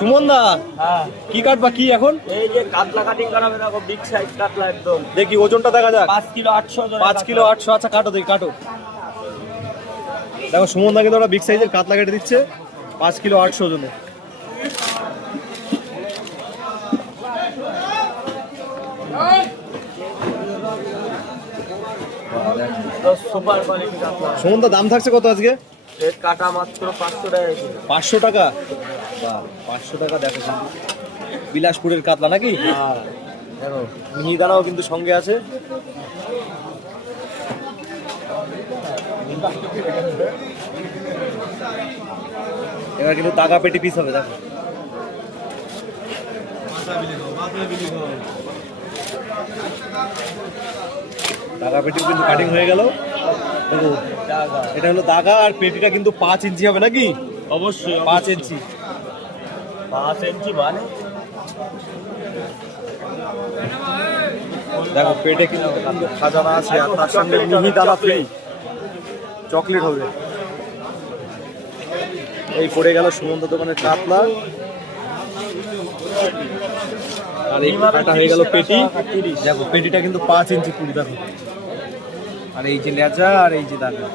সুমন দা, কি কাটবা কি এখন? এই যে কাতলা কাটিং করাবে, দেখো বিগ সাইজ কাতলা একদম। দেখি ওজনটা দেখা যাক। 5 কিলো 800। 5 কিলো 800। আচ্ছা কাটো, দেখি কাটো। দেখো সুমন দা কিন্তু ওরা বিগ সাইজের কাতলা কেটে দিচ্ছে 5 কিলো 800 ওজনে। সুপার কোয়ালিটি কাতলা। সুমন দা, দাম থাকছে কত আজকে? এর কাটা মাত্র 500 টাকা। 500 টাকা? বাহ, 500 টাকা। দেখো বিলাসপুরের কাতলা নাকি? দেখো মিহিদানাও কিন্তু সঙ্গে আছে। এবার কিন্তু দাগা পেটি পিস হবে। দেখো দাগা পেটি কিন্তু কাটিং হয়ে গেল। দেখো এটা হলো দাগা, আর পেটিটা কিন্তু 5 ইঞ্চি হবে নাকি? অবশ্যই 5 ইঞ্চি। 5 ইঞ্চি মানে দেখো পেটে কিন্তু খাজানা আছে, আর তার সঙ্গে মিহিদানা ফ্রি, চকলেট হবে। এই পড়ে গেল সুমন্ত দোকানের কাতলা। আর এই কাটা হয়ে গেল পেটি। দেখো পেটিটা কিন্তু 5 ইঞ্চি পুরি। দেখো আর এই যে লেজা আর এই যে দাগা।